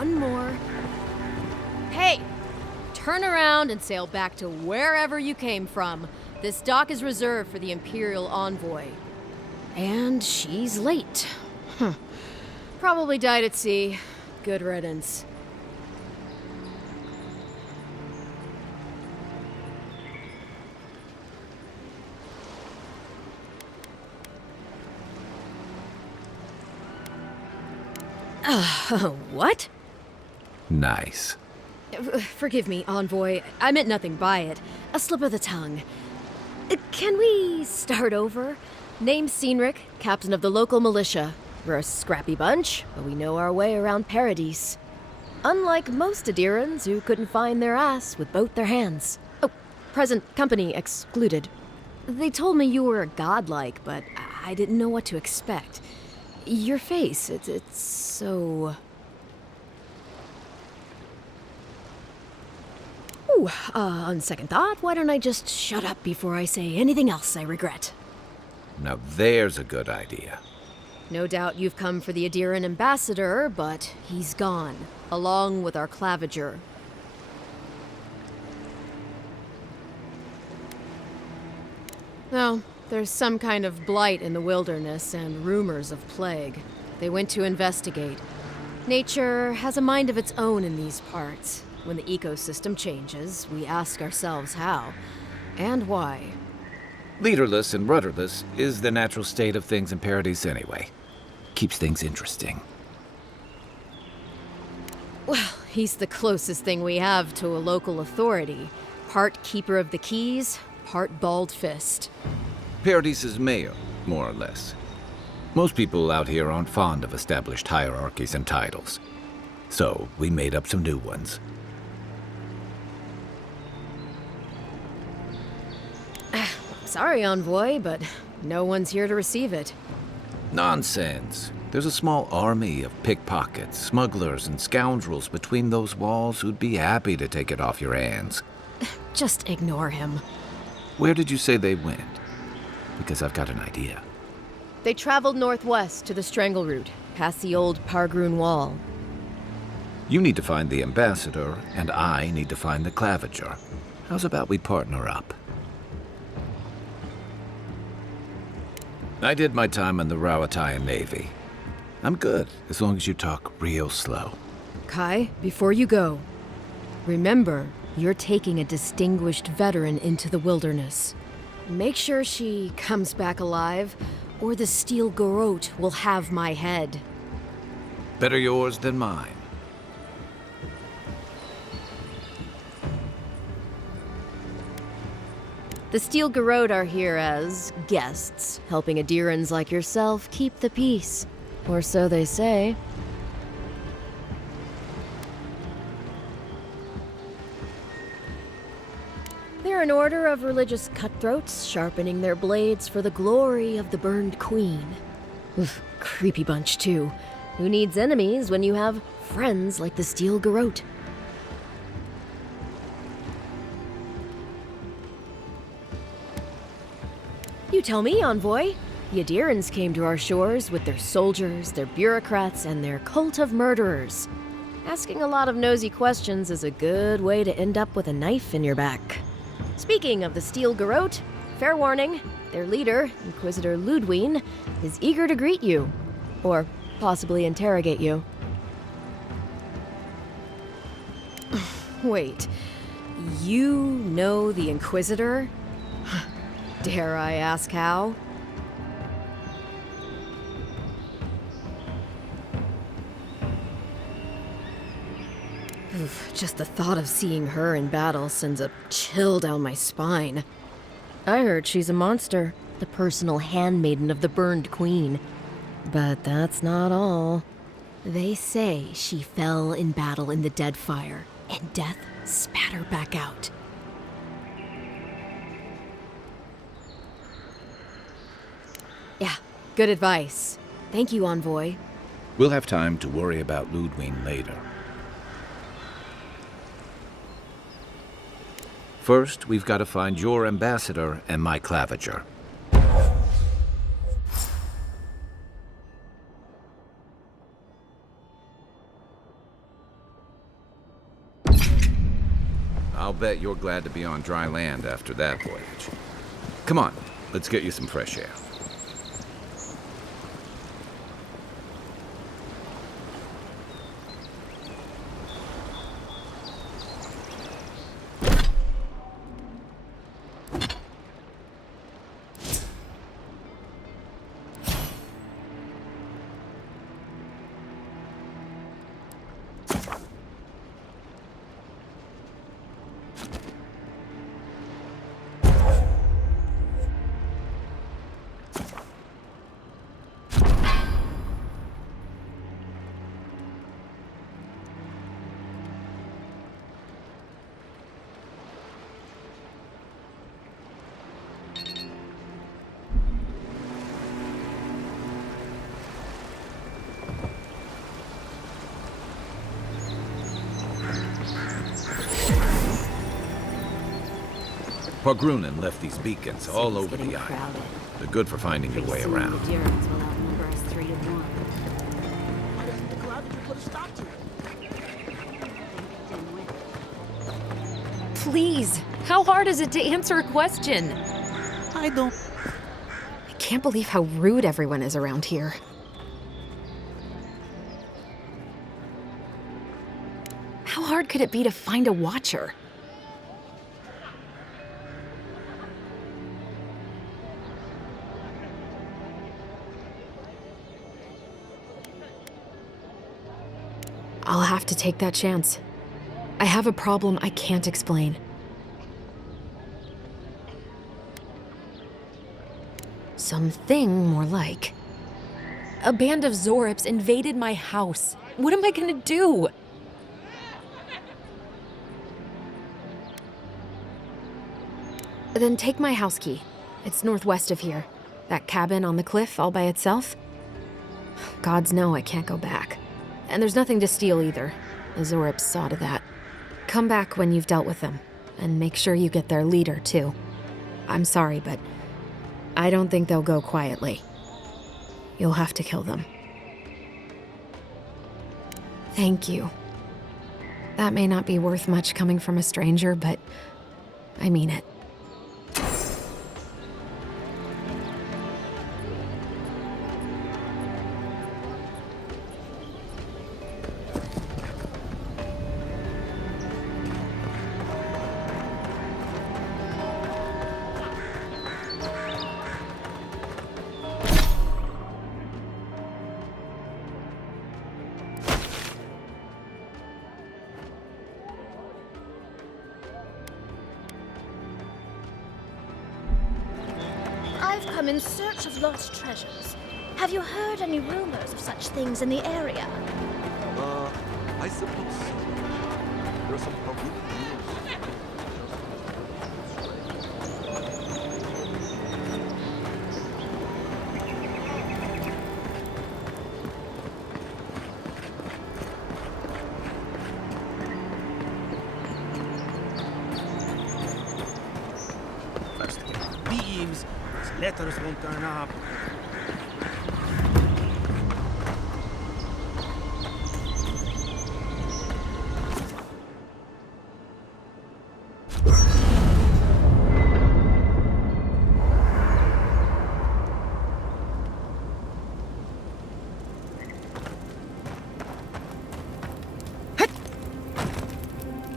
one more. Hey! Turn around and sail back to wherever you came from. This dock is reserved for the Imperial Envoy. And she's late. Probably died at sea. Good riddance. What? Nice. Forgive me, Envoy. I meant nothing by it. A slip of the tongue. Can we start over? Name's Cynric, captain of the local militia. We're a scrappy bunch, but we know our way around Paradise. Unlike most Aedyrans who couldn't find their ass with both their hands. Oh, present company excluded. They told me you were godlike, but I didn't know what to expect. Your face, it's so... Ooh, on second thought, why don't I just shut up before I say anything else I regret? Now there's a good idea. No doubt you've come for the Aedyran ambassador, but he's gone, along with our claviger. No, there's some kind of blight in the wilderness and rumors of plague. They went to investigate. Nature has a mind of its own in these parts. When the ecosystem changes, we ask ourselves how and why. Leaderless and rudderless is the natural state of things in Paradise anyway. Keeps things interesting. Well, he's the closest thing we have to a local authority. Part keeper of the keys, part bald fist. Paradise's mayor, more or less. Most people out here aren't fond of established hierarchies and titles. So we made up some new ones. Sorry, Envoy, but no one's here to receive it. Nonsense. There's a small army of pickpockets, smugglers, and scoundrels between those walls who'd be happy to take it off your hands. Just ignore him. Where did you say they went? Because I've got an idea. They traveled northwest to the Strangle Route, past the old Pargroon Wall. You need to find the ambassador, and I need to find the claviger. How's about we partner up? I did my time in the Rawatayan Navy. I'm good, as long as you talk real slow. Kai, before you go, remember, you're taking a distinguished veteran into the wilderness. Make sure she comes back alive, or the Steel Garrote will have my head. Better yours than mine. The Steel Garrote are here as guests, helping Aedyrans like yourself keep the peace. Or so they say. They're an order of religious cutthroats, sharpening their blades for the glory of the burned queen. Oof, creepy bunch, too. Who needs enemies when you have friends like the Steel Garrote? You tell me, Envoy. The Aedyrans came to our shores with their soldiers, their bureaucrats, and their cult of murderers. Asking a lot of nosy questions is a good way to end up with a knife in your back. Speaking of the Steel Garrote, fair warning, their leader, Inquisitor Ludwine, is eager to greet you. Or possibly interrogate you. Wait, you know the Inquisitor? Dare I ask how? Oof, just the thought of seeing her in battle sends a chill down my spine. I heard she's a monster, the personal handmaiden of the burned queen. But that's not all. They say she fell in battle in the Deadfire, and death spat her back out. Yeah, good advice. Thank you, Envoy. We'll have time to worry about Ludwine later. First, we've got to find your ambassador and my claviger. I'll bet you're glad to be on dry land after that voyage. Come on, let's get you some fresh air. Pogrunen left these beacons all over the island. They're good for finding your way around. The Durans will outnumber us 3 to 1. Why doesn't the cloud that you put a stop to it? Please, how hard is it to answer a question? I don't. I can't believe how rude everyone is around here. How hard could it be to find a watcher? I'll have to take that chance. I have a problem I can't explain. Something more like. A band of Zorips invaded my house. What am I gonna do? Then take my house key. It's northwest of here. That cabin on the cliff all by itself. Gods know I can't go back. And there's nothing to steal either. The Zorips saw to that. Come back when you've dealt with them, and make sure you get their leader, too. I'm sorry, but I don't think they'll go quietly. You'll have to kill them. Thank you. That may not be worth much coming from a stranger, but I mean it. I've come in search of lost treasures. Have you heard any rumors of such things in the area? I suppose so. There are some horrific Beams, these letters won't turn up.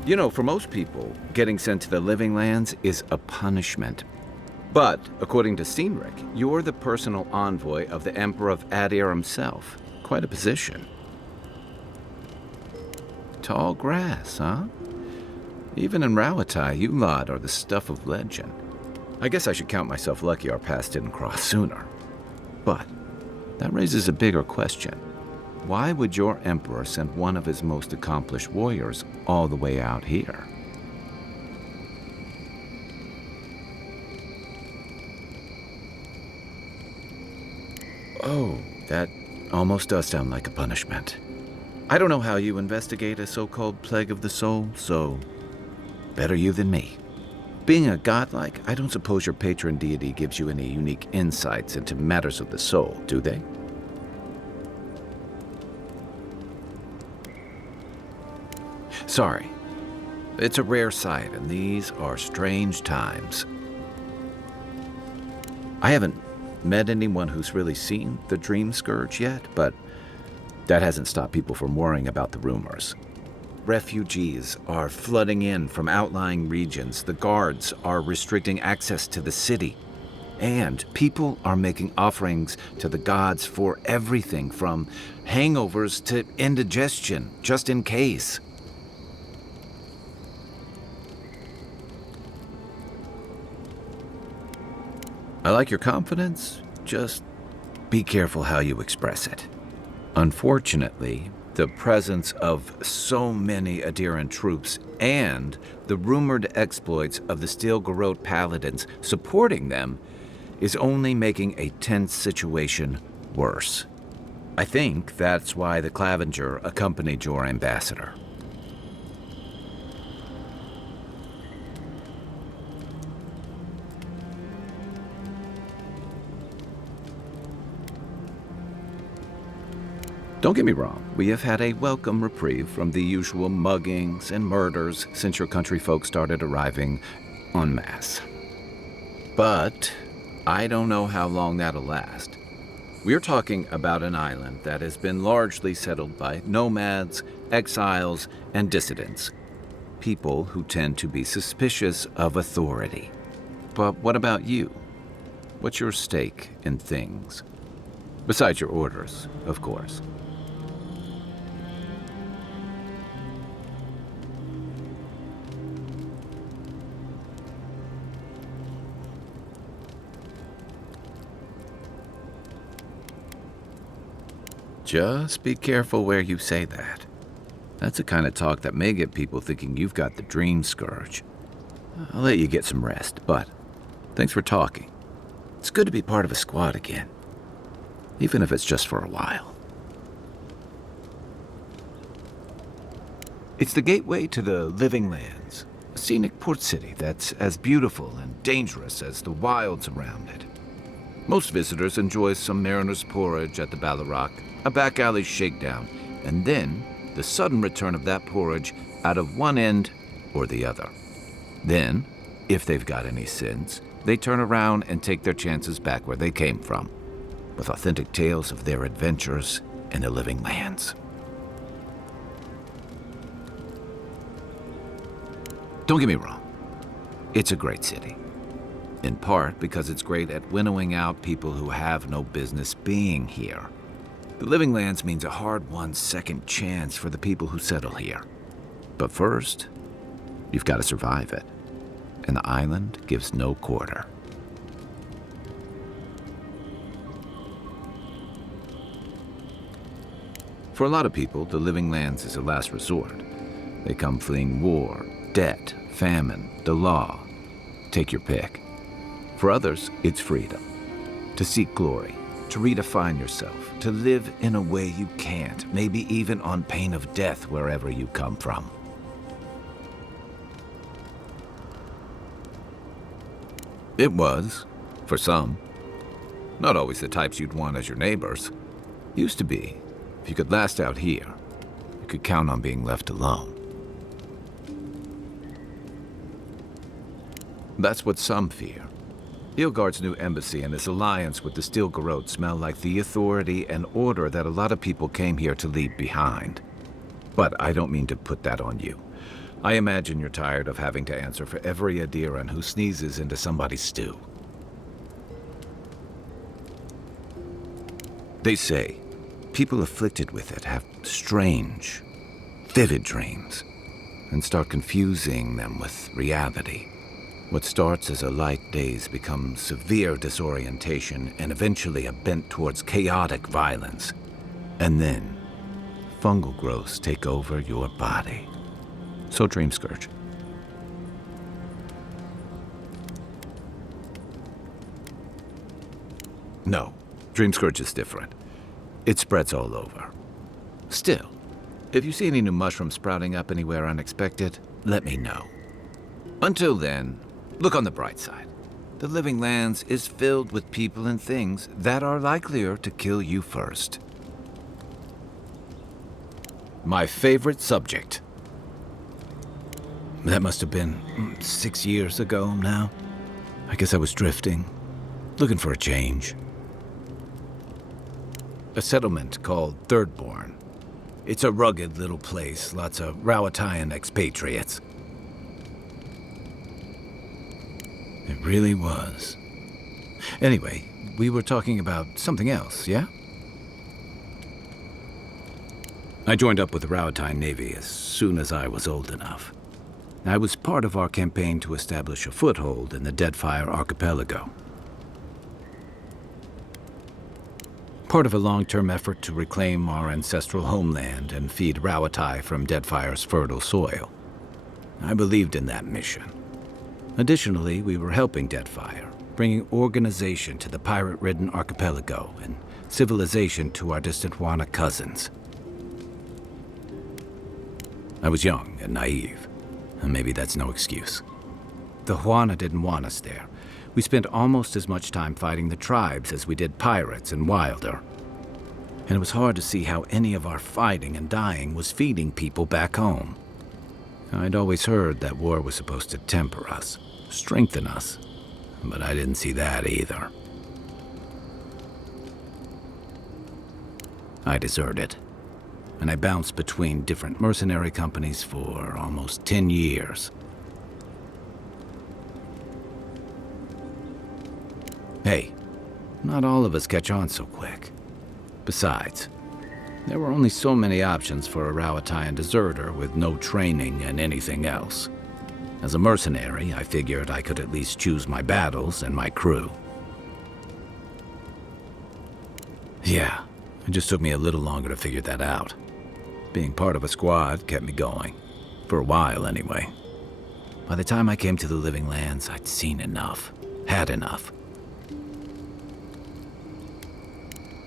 You know, for most people, getting sent to the Living Lands is a punishment. But, according to Cynric, you're the personal envoy of the Emperor of Aedyr himself. Quite a position. Tall grass, huh? Even in Rauatai, you lot are the stuff of legend. I guess I should count myself lucky our paths didn't cross sooner. But that raises a bigger question. Why would your emperor send one of his most accomplished warriors all the way out here? Oh, that almost does sound like a punishment. I don't know how you investigate a so-called plague of the soul, so better you than me. Being a godlike, I don't suppose your patron deity gives you any unique insights into matters of the soul, do they? Sorry. It's a rare sight, and these are strange times. I haven't met anyone who's really seen the Dream Scourge yet, but that hasn't stopped people from worrying about the rumors. Refugees are flooding in from outlying regions. The guards are restricting access to the city. And people are making offerings to the gods for everything from hangovers to indigestion, just in case. I like your confidence, just be careful how you express it. Unfortunately, the presence of so many Aedyran troops and the rumored exploits of the Steel Garrote paladins supporting them is only making a tense situation worse. I think that's why the Clavenger accompanied your ambassador. Don't get me wrong, we have had a welcome reprieve from the usual muggings and murders since your country folk started arriving en masse. But I don't know how long that'll last. We're talking about an island that has been largely settled by nomads, exiles, and dissidents. People who tend to be suspicious of authority. But what about you? What's your stake in things? Besides your orders, of course. Just be careful where you say that. That's the kind of talk that may get people thinking you've got the Dream Scourge. I'll let you get some rest, but thanks for talking. It's good to be part of a squad again, even if it's just for a while. It's the gateway to the Living Lands, a scenic port city that's as beautiful and dangerous as the wilds around it. Most visitors enjoy some mariner's porridge at the Ballarrock, a back alley shakedown, and then the sudden return of that porridge out of one end or the other. Then, if they've got any sense, they turn around and take their chances back where they came from, with authentic tales of their adventures in the Living Lands. Don't get me wrong, it's a great city. In part because it's great at winnowing out people who have no business being here. The Living Lands means a hard-won second chance for the people who settle here. But first, you've got to survive it. And the island gives no quarter. For a lot of people, the Living Lands is a last resort. They come fleeing war, debt, famine, the law. Take your pick. For others, it's freedom. To seek glory, to redefine yourself, to live in a way you can't, maybe even on pain of death wherever you come from. It was, for some. Not always the types you'd want as your neighbors. Used to be. If you could last out here, you could count on being left alone. That's what some fear. Ilgard's new embassy and his alliance with the Steel Garrote smell like the authority and order that a lot of people came here to leave behind. But I don't mean to put that on you. I imagine you're tired of having to answer for every Aedyran who sneezes into somebody's stew. They say people afflicted with it have strange, vivid dreams and start confusing them with reality. What starts as a light daze becomes severe disorientation and eventually a bent towards chaotic violence. And then, fungal growths take over your body. So Dream Scourge. No, Dream Scourge is different. It spreads all over. Still, if you see any new mushrooms sprouting up anywhere unexpected, let me know. Until then, look on the bright side. The Living Lands is filled with people and things that are likelier to kill you first. My favorite subject. That must have been 6 years ago now. I guess I was drifting, looking for a change. A settlement called Thirdborn. It's a rugged little place, lots of Rowatayan expatriates. It really was. Anyway, we were talking about something else, yeah? I joined up with the Rowatayan Navy as soon as I was old enough. I was part of our campaign to establish a foothold in the Deadfire Archipelago. Part of a long-term effort to reclaim our ancestral homeland and feed Rawatai from Deadfire's fertile soil. I believed in that mission. Additionally, we were helping Deadfire, bringing organization to the pirate-ridden archipelago and civilization to our distant Wana cousins. I was young and naive, and maybe that's no excuse. The Wana didn't want us there. We spent almost as much time fighting the tribes as we did pirates and Wilder. And it was hard to see how any of our fighting and dying was feeding people back home. I'd always heard that war was supposed to temper us, strengthen us, but I didn't see that either. I deserted, and I bounced between different mercenary companies for almost 10 years. Hey, not all of us catch on so quick. Besides, there were only so many options for a Rowatayan deserter with no training and anything else. As a mercenary, I figured I could at least choose my battles and my crew. Yeah, it just took me a little longer to figure that out. Being part of a squad kept me going. For a while, anyway. By the time I came to the Living Lands, I'd seen enough. Had enough.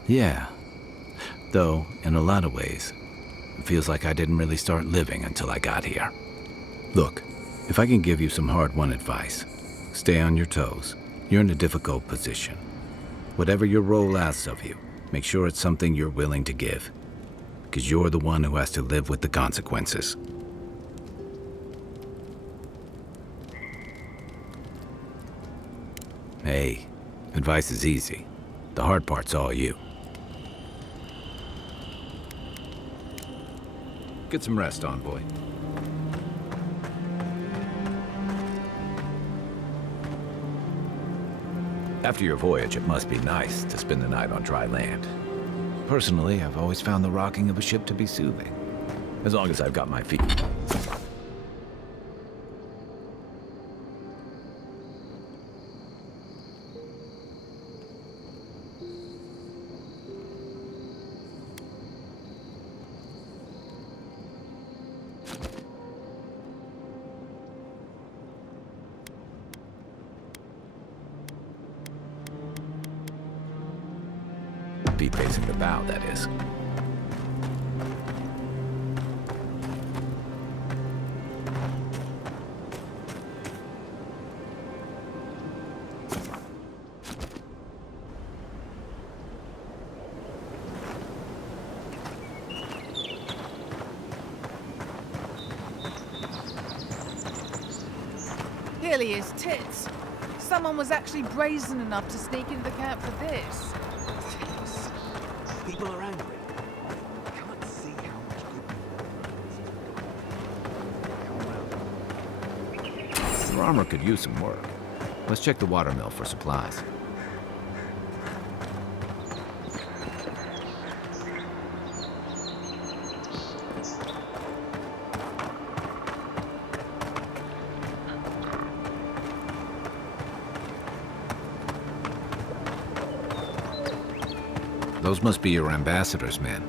Yeah. Though, in a lot of ways, it feels like I didn't really start living until I got here. Look, if I can give you some hard-won advice, stay on your toes. You're in a difficult position. Whatever your role asks of you, make sure it's something you're willing to give. Because you're the one who has to live with the consequences. Hey, advice is easy. The hard part's all you. Get some rest, Envoy. After your voyage, it must be nice to spend the night on dry land. Personally, I've always found the rocking of a ship to be soothing. As long as I've got my feet. Feet facing the bow, that is. Clearly his tits. Someone was actually brazen enough to sneak into the camp for this. People are angry. I can't see how much good. Your armor could use some work. Let's check the watermill for supplies. Those must be your ambassador's men.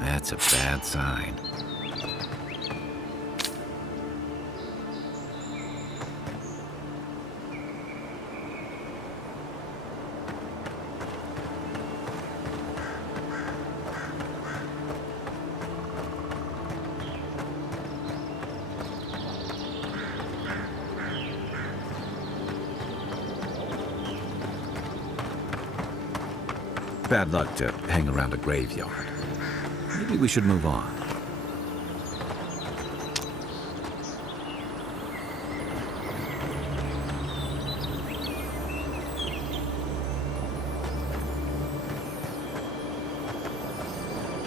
That's a bad sign. Bad luck to hang around a graveyard. Maybe we should move on.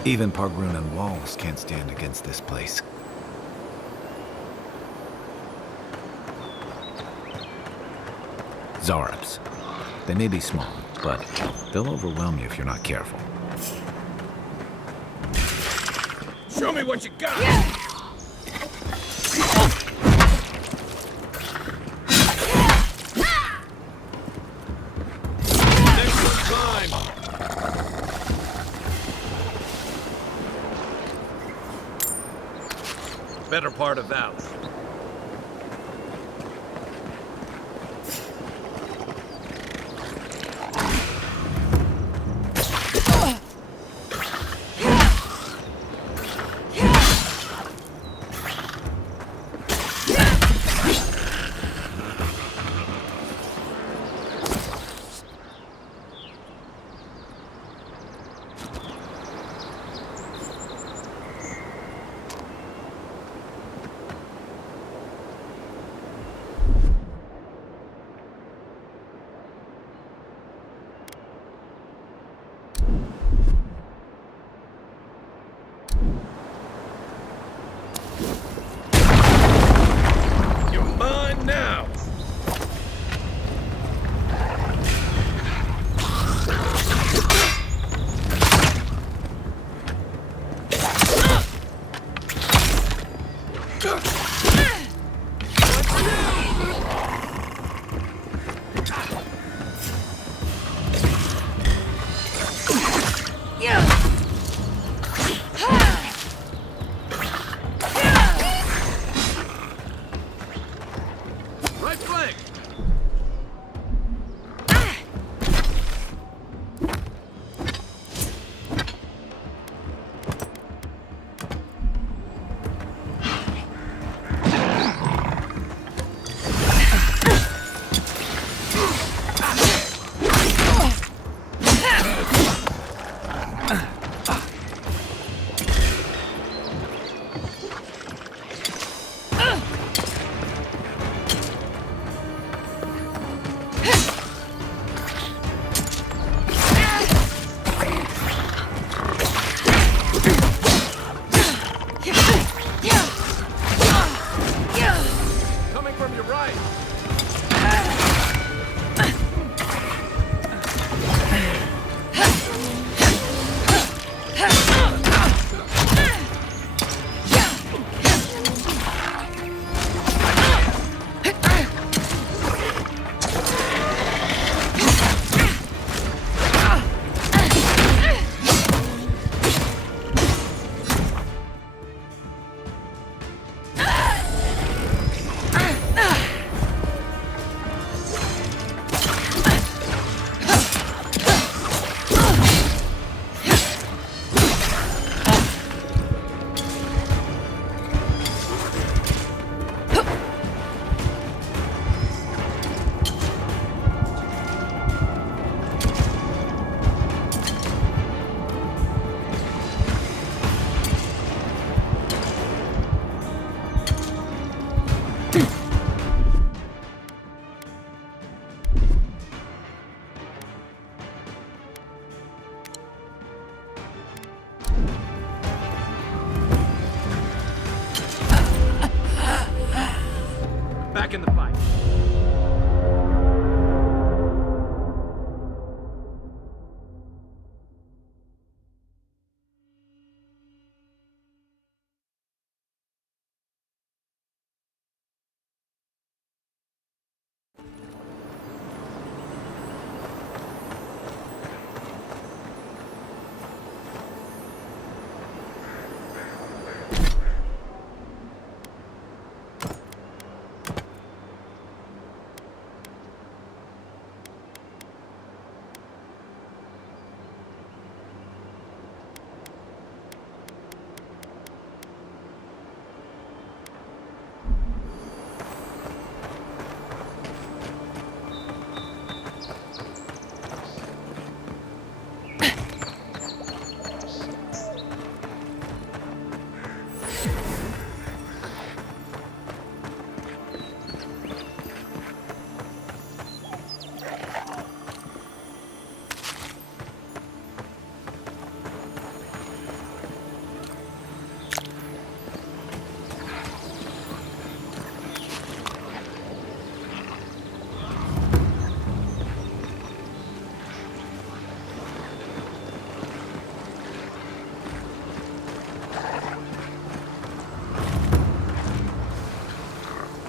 Even Pargrunan walls can't stand against this place. Zarabs. They may be small, but they'll overwhelm you if you're not careful. Show me what you got! Next one, climb! Better part of that.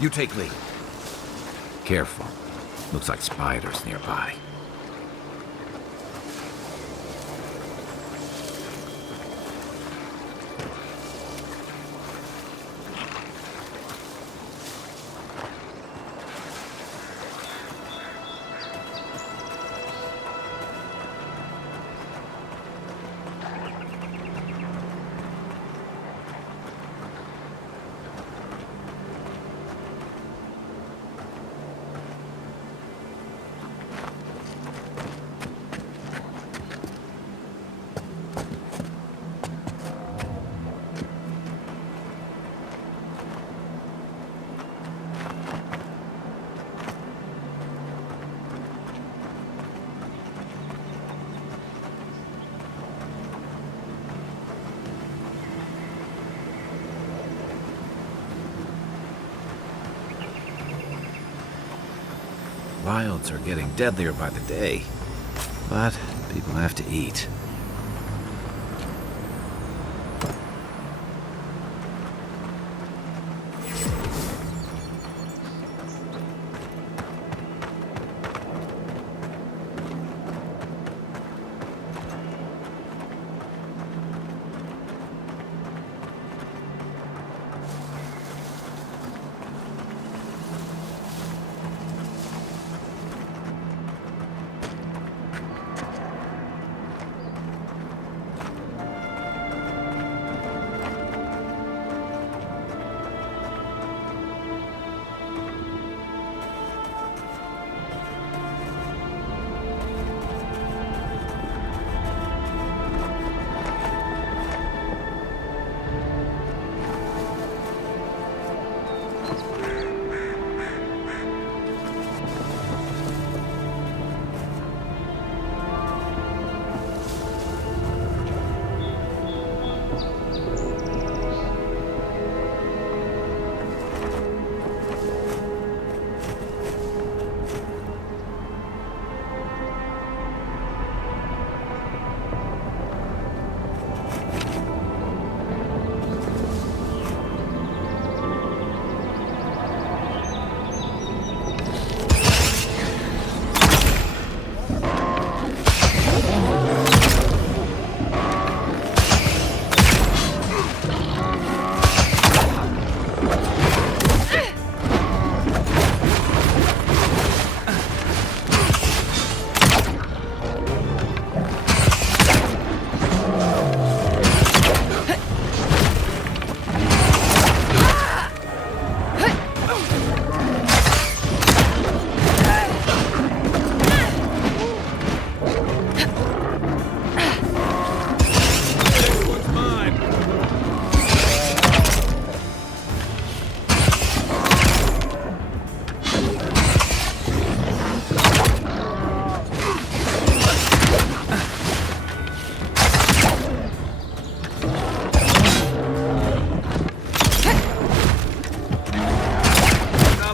You take lead. Careful. Looks like spiders nearby. Wilds are getting deadlier by the day, but people have to eat.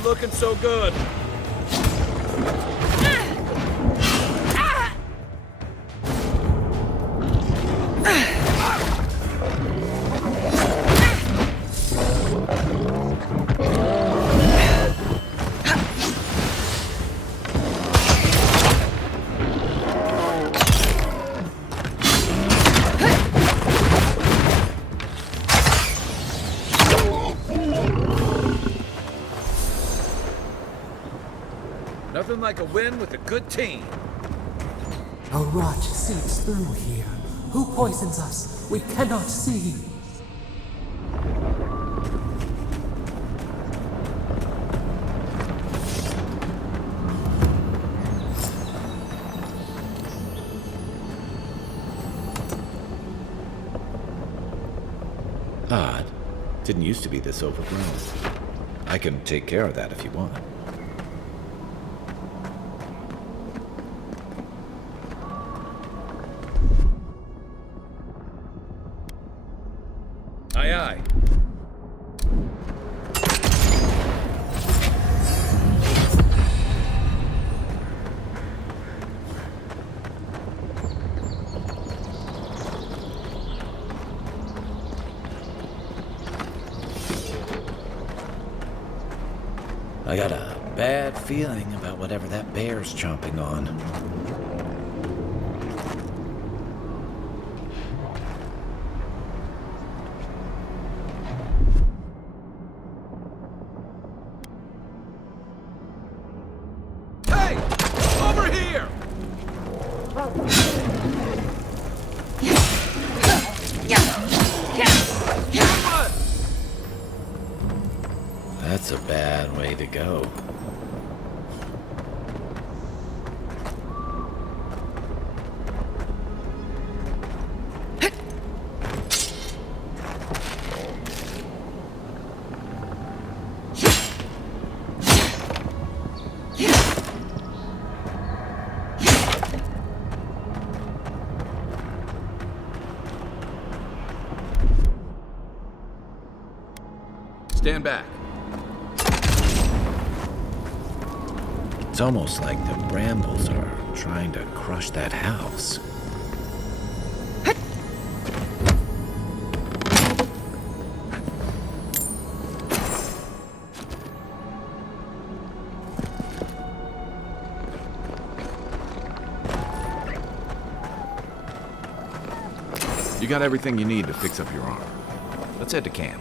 Looking so good. Nothing like a win with a good team. A rot seeps through here. Who poisons us? We cannot see. Odd. Didn't used to be this overgrown. I can take care of that if you want. Aye, aye. I got a bad feeling about whatever that bear's chomping on. Hey! Over here! That's a bad way to go. Stand back. It's almost like the brambles are trying to crush that house. You got everything you need to fix up your arm. Let's head to camp.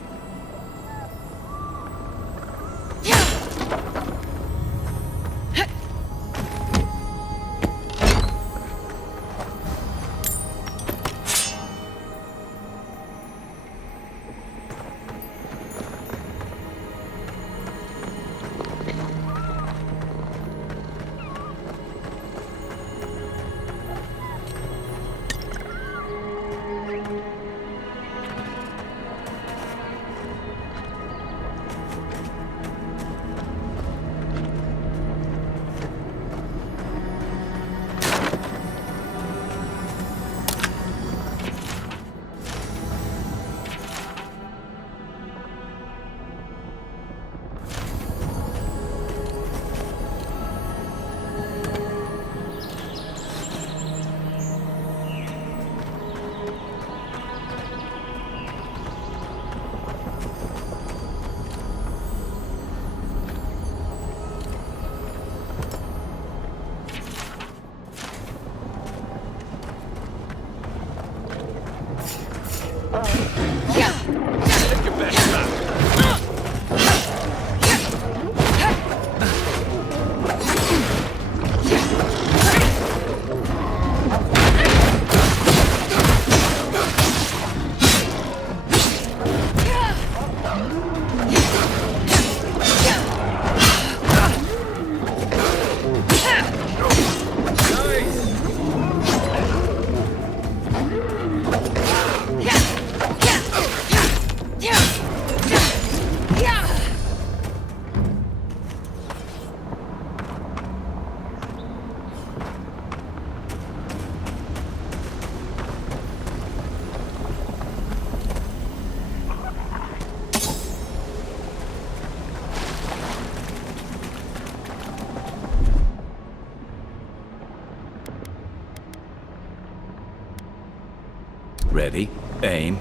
Ready, aim.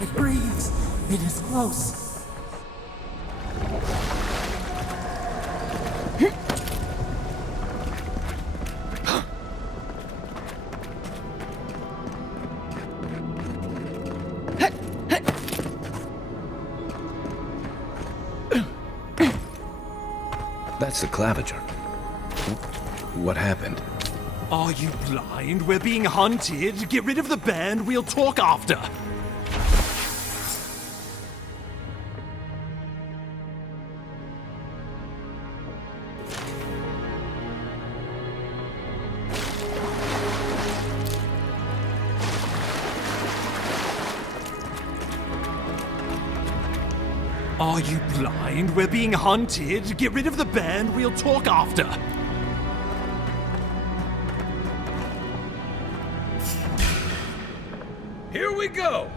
It breathes. It is close. That's the claviger. What happened? Are you blind? We're being hunted. Get rid of the band. We'll talk after. Are you blind? We're being hunted. Get rid of the band. We'll talk after. Here we go!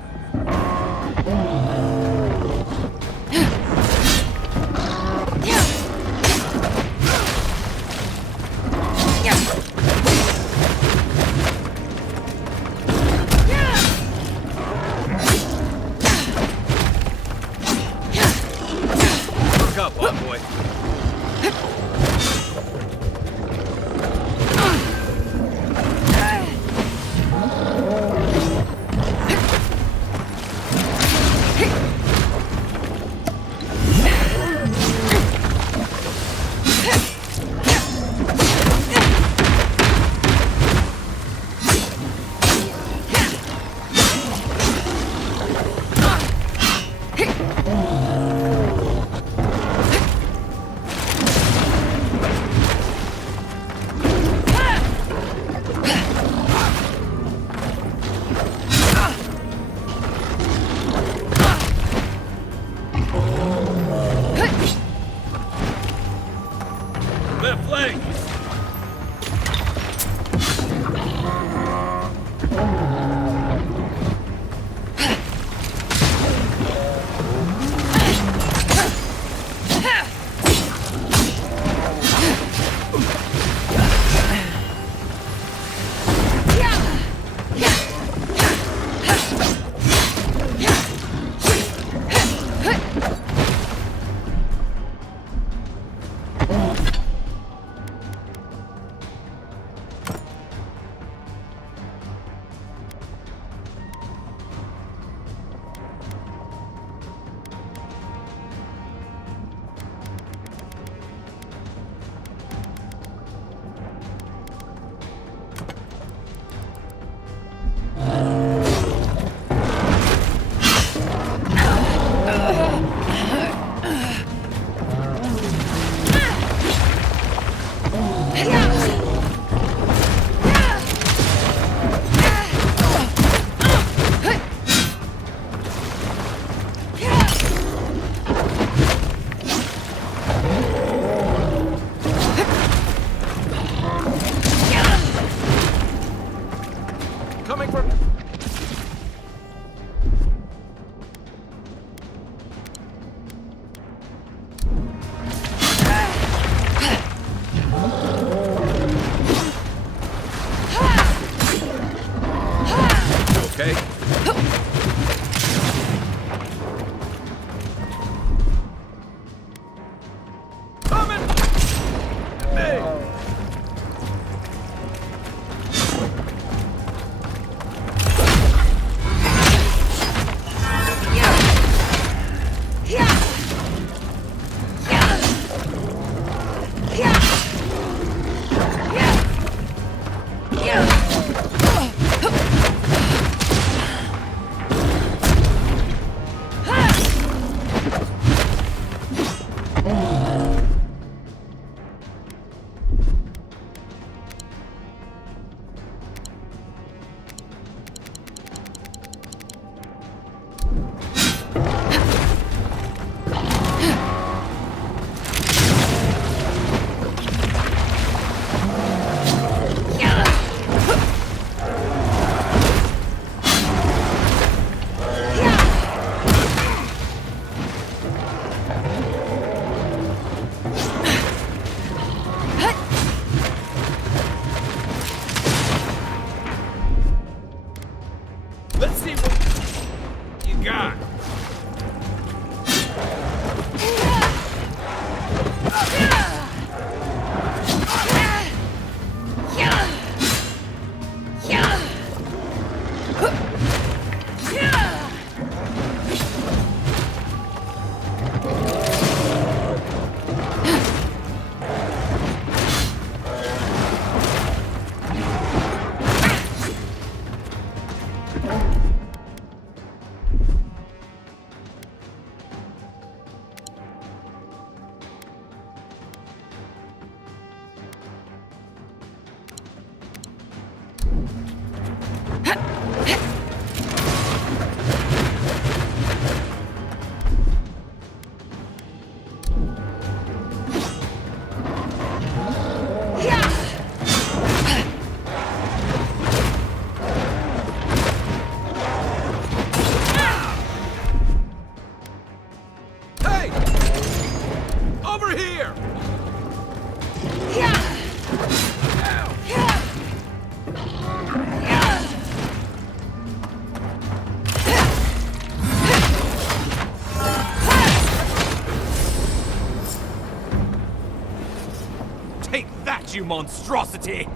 You monstrosity!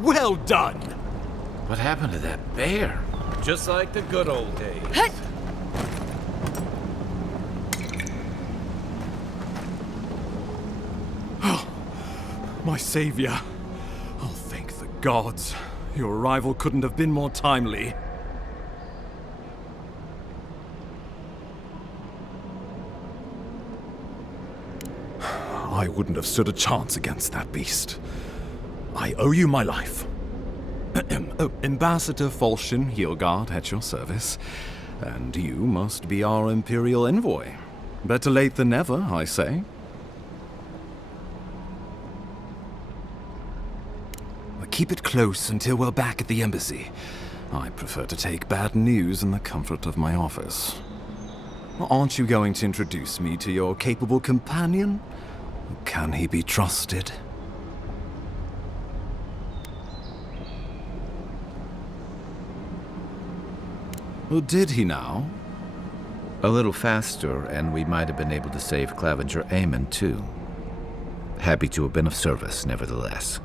Well done! What happened to that bear? Just like the good old days. Oh, my savior. Oh, thank the gods. Your arrival couldn't have been more timely. I wouldn't have stood a chance against that beast. I owe you my life. Ambassador Falchion Heelguard at your service. And you must be our Imperial envoy. Better late than never, I say. Keep it close until we're back at the embassy. I prefer to take bad news in the comfort of my office. Aren't you going to introduce me to your capable companion? Can he be trusted? Or did he now? A little faster, and we might have been able to save Clavenger Aemon, too. Happy to have been of service, nevertheless.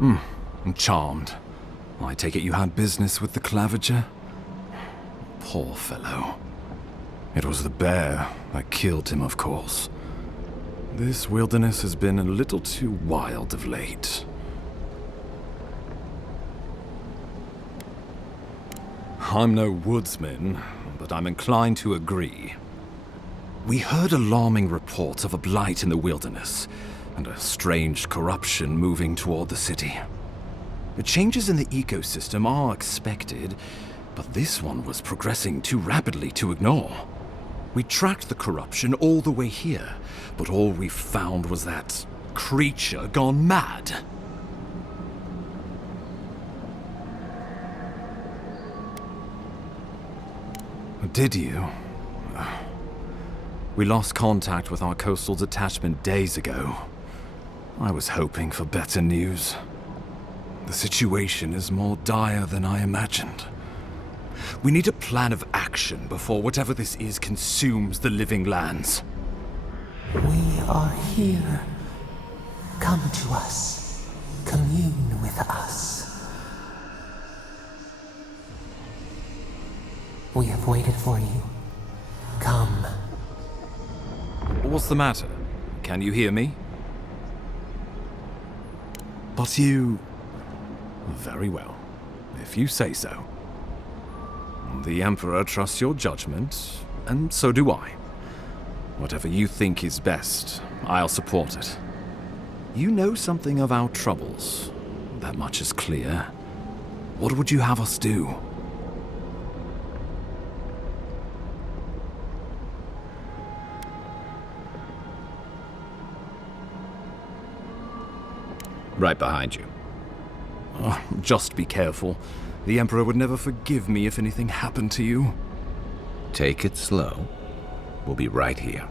I'm charmed. I take it you had business with the Clavenger? Poor fellow. It was the bear that killed him, of course. This wilderness has been a little too wild of late. I'm no woodsman, but I'm inclined to agree. We heard alarming reports of a blight in the wilderness, and a strange corruption moving toward the city. The changes in the ecosystem are expected, but this one was progressing too rapidly to ignore. We tracked the corruption all the way here, but all we found was that creature gone mad. Did you? We lost contact with our coastal detachment days ago. I was hoping for better news. The situation is more dire than I imagined. We need a plan of action before whatever this is consumes the living lands. We are here. Come to us. Commune with us. We have waited for you. Come. What's the matter? Can you hear me? But you... Very well, if you say so. The Emperor trusts your judgment, and so do I. Whatever you think is best, I'll support it. You know something of our troubles. That much is clear. What would you have us do? Right behind you. Oh, just be careful. The Emperor would never forgive me if anything happened to you. Take it slow. We'll be right here.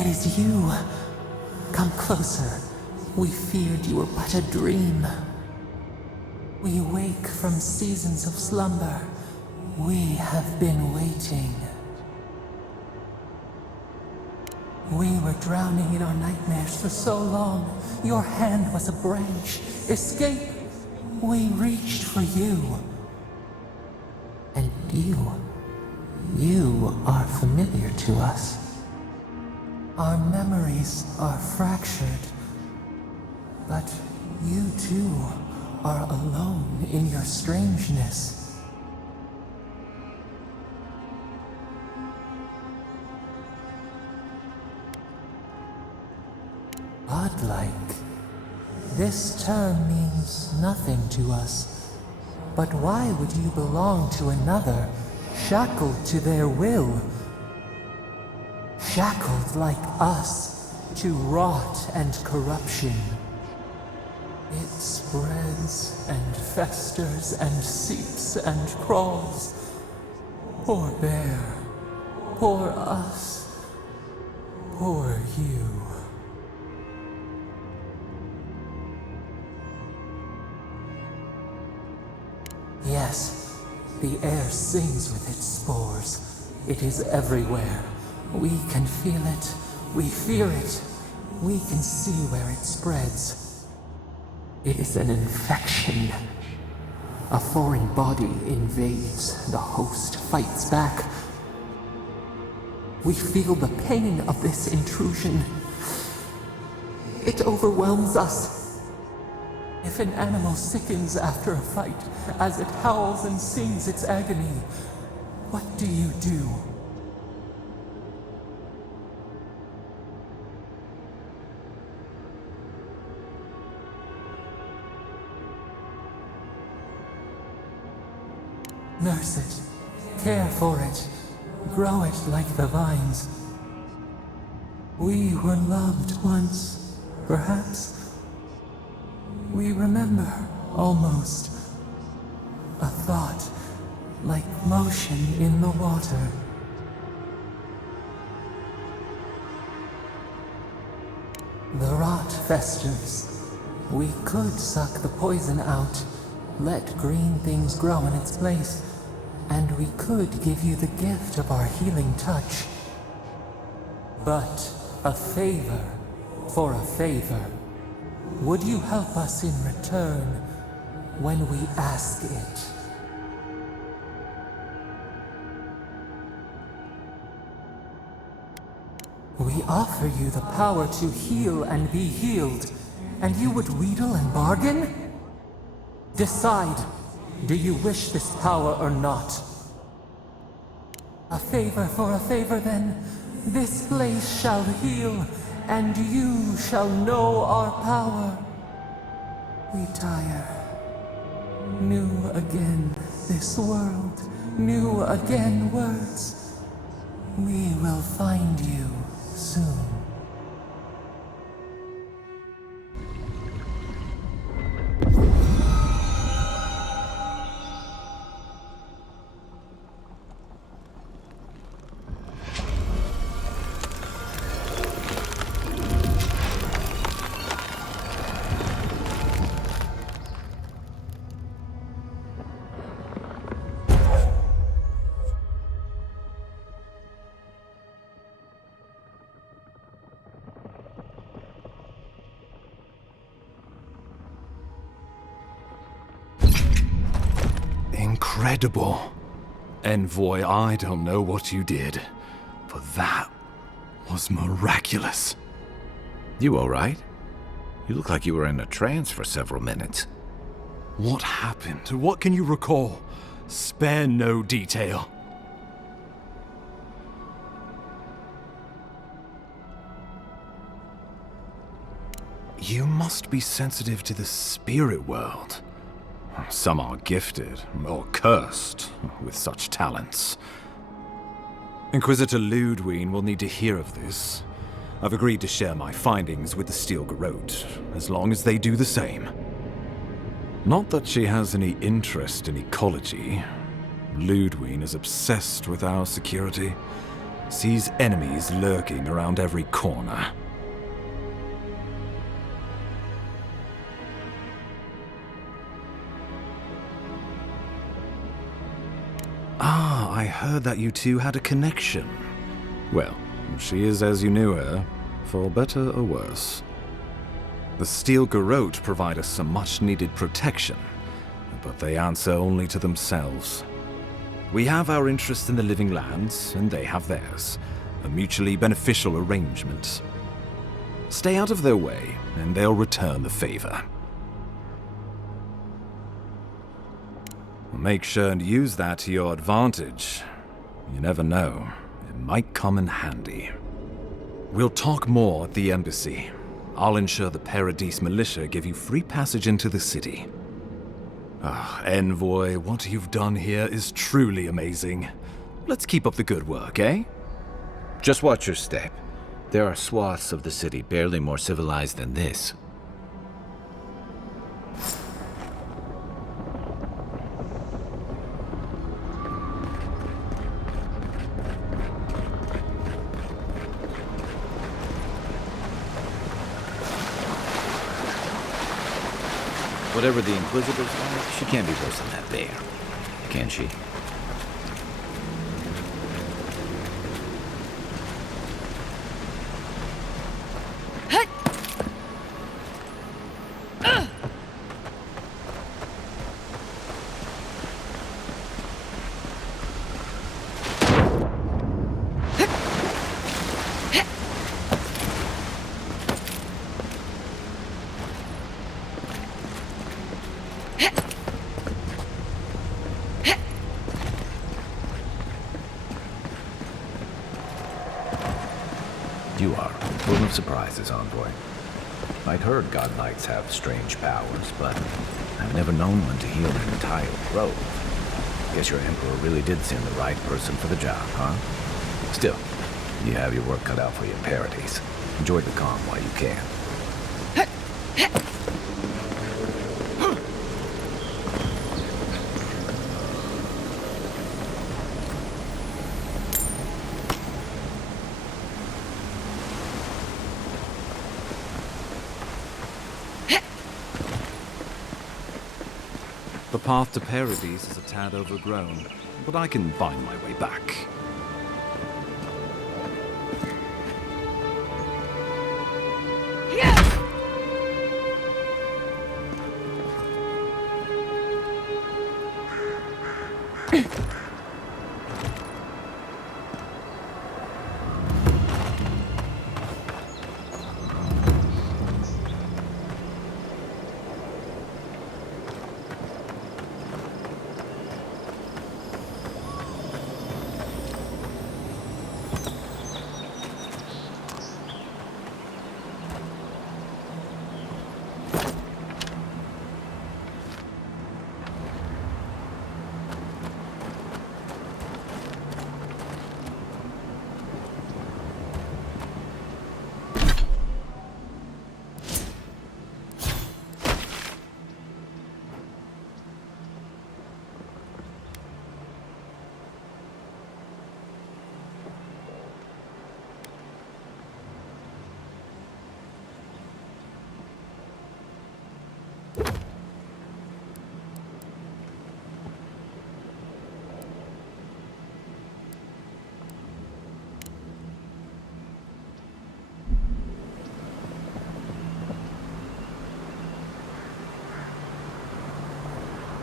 It is you. Come closer. We feared you were but a dream. We wake from seasons of slumber. We have been waiting. We were drowning in our nightmares for so long. Your hand was a branch. Escape! We reached for you. And you are familiar to us. Our memories are fractured. But you too are alone in your strangeness. Godlike. This term means nothing to us. But why would you belong to another, shackled to their will? Shackled like us to rot and corruption. It spreads and festers and seeps and crawls. Poor bear. Poor us. Poor you. Yes, the air sings with its spores. It is everywhere. We can feel it. We fear it. We can see where it spreads. It is an infection. A foreign body invades. The host fights back. We feel the pain of this intrusion. It overwhelms us. If an animal sickens after a fight, as it howls and sings its agony, what do you do? Nurse it, care for it, grow it like the vines. We were loved once, perhaps. We remember, almost. A thought, like motion in the water. The rot festers. We could suck the poison out, let green things grow in its place, and we could give you the gift of our healing touch. But a favor for a favor. Would you help us in return when we ask it? We offer you the power to heal and be healed, and you would wheedle and bargain? Decide, do you wish this power or not? A favor for a favor then. This place shall heal, and you shall know our power. We tire. New again this world, new again words. We will find you soon. Incredible. Envoy, I don't know what you did, but that was miraculous. You all right? You look like you were in a trance for several minutes. What happened? What can you recall? Spare no detail. You must be sensitive to the spirit world. Some are gifted, or cursed, with such talents. Inquisitor Ludwig will need to hear of this. I've agreed to share my findings with the Steel Garrote, as long as they do the same. Not that she has any interest in ecology. Ludwig is obsessed with our security, sees enemies lurking around every corner. Ah, I heard that you two had a connection. Well, she is as you knew her, for better or worse. The Steel Garrote provide us some much-needed protection, but they answer only to themselves. We have our interest in the living lands, and they have theirs. A mutually beneficial arrangement. Stay out of their way, and they'll return the favor. Make sure and use that to your advantage. You never know. It might come in handy. We'll talk more at the embassy. I'll ensure the Paradise militia give you free passage into the city. Envoy, what you've done here is truly amazing. Let's keep up the good work, eh? Just watch your step. There are swaths of the city barely more civilized than this. Whatever the Inquisitors are, she can't be worse than that bear. can she? You are full of surprises, Envoy. I'd heard God Knights have strange powers, but I've never known one to heal an entire grove. Guess your Emperor really did send the right person for the job, huh? Still, you have your work cut out for you in Paradise. Enjoy the calm while you can. The path to Paradise is a tad overgrown, but I can find my way back.